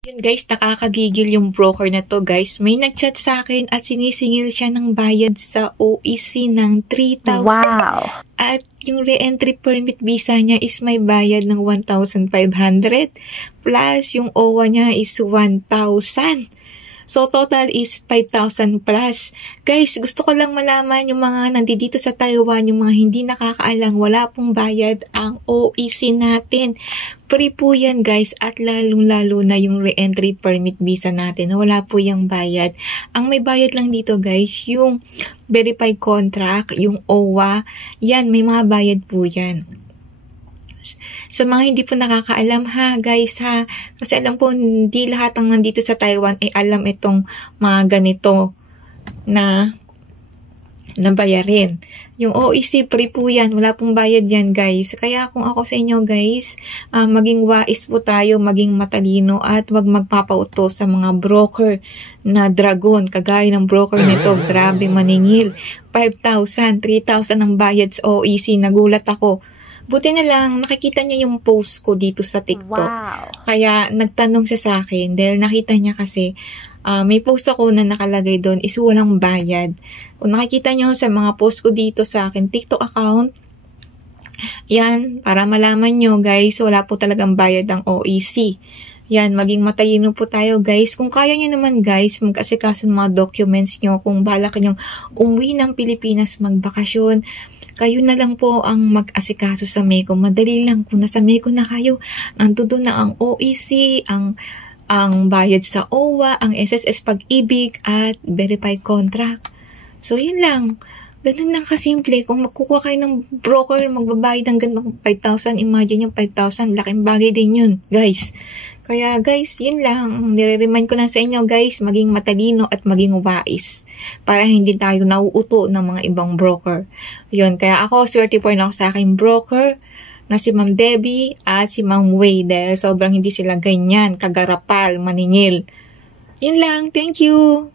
Yun guys, nakakagigil yung broker na to guys. May nagchat sa akin at sinisingil siya ng bayad sa OEC ng 3,000. Wow! At yung re-entry permit visa niya is may bayad ng 1,500 plus yung OWA niya is 1,000. So, total is 5,000 plus. Guys, gusto ko lang malaman yung mga nandito sa Taiwan, yung mga hindi nakakaalam, wala pong bayad ang OEC natin. Free po yan guys, at lalong-lalo na yung re-entry permit visa natin. Wala po yung bayad. Ang may bayad lang dito guys, yung verified contract, yung OWA, yan, may mga bayad po yan. So, mga hindi po nakakaalam ha, guys ha. Kasi alam po, hindi lahat ng nandito sa Taiwan ay alam itong mga ganito na bayarin. Yung OEC, free po yan. Wala pong bayad yan, guys. Kaya kung ako sa inyo, guys, maging wais po tayo, maging matalino, at wag magpapautos sa mga broker na dragon. Kagaya ng broker nito, grabe maningil. 5,000, 3,000 ang bayad sa OEC. Nagulat ako. Buti na lang, nakikita niya yung post ko dito sa TikTok. Wow. Kaya nagtanong siya sa akin dahil nakita niya kasi may post ako na nakalagay doon is walang bayad. Kung nakikita niyo sa mga post ko dito sa akin TikTok account, yan, para malaman nyo guys, wala po talagang bayad ang OEC. Yan, maging matalino po tayo guys. Kung kaya nyo naman guys, mag-asikaso ng mga documents nyo. Kung balak nyo umuwi ng Pilipinas, magbakasyon, kayo na lang po ang mag-asikaso sa MECO. Madali lang. Kung nasa MECO na kayo, nandoon na ang OEC, ang bayad sa OWA, ang SSS Pag-ibig, at verified contract. So, yun lang. Ganun lang kasimple. Kung magkukuha kayo ng broker, magbabayad ng ganun 5,000, imagine yung 5,000, laking bagay din yun, guys. Kaya guys, yun lang. Nire-remind ko lang sa inyo guys, maging matalino at maging wais. Para hindi tayo nauuto ng mga ibang broker. Yun, kaya ako, swerte po rin ako sa aking broker na si Ma'am Debbie at si Ma'am Wei. Dahil sobrang hindi sila ganyan, kagarapal, maningil. Yun lang, thank you!